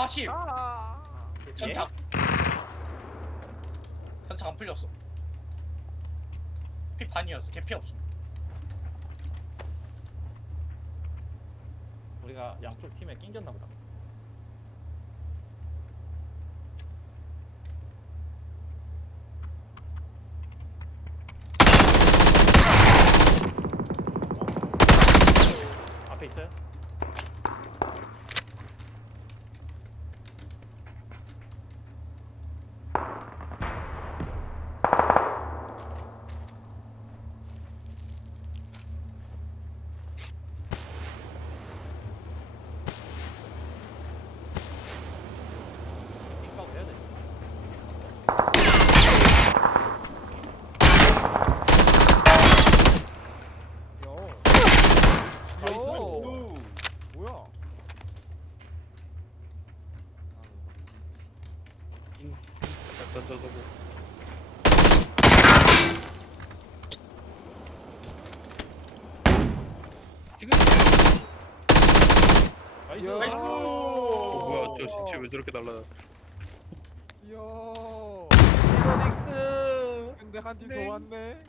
40 아. 전차 전차 아, 아, 아. 안 풀렸어. 피 반이었어. 개피 없어. 우리가 양쪽 팀에 낑겼나 보다. 어? 앞에 있어요? 저, 저, 저, 저. 지금 나이스. 야. 나이스. 어, 뭐야 저 시체 왜 저렇게 날라 이야. 이거닉스. 근데 한 팀 더 네. 왔네.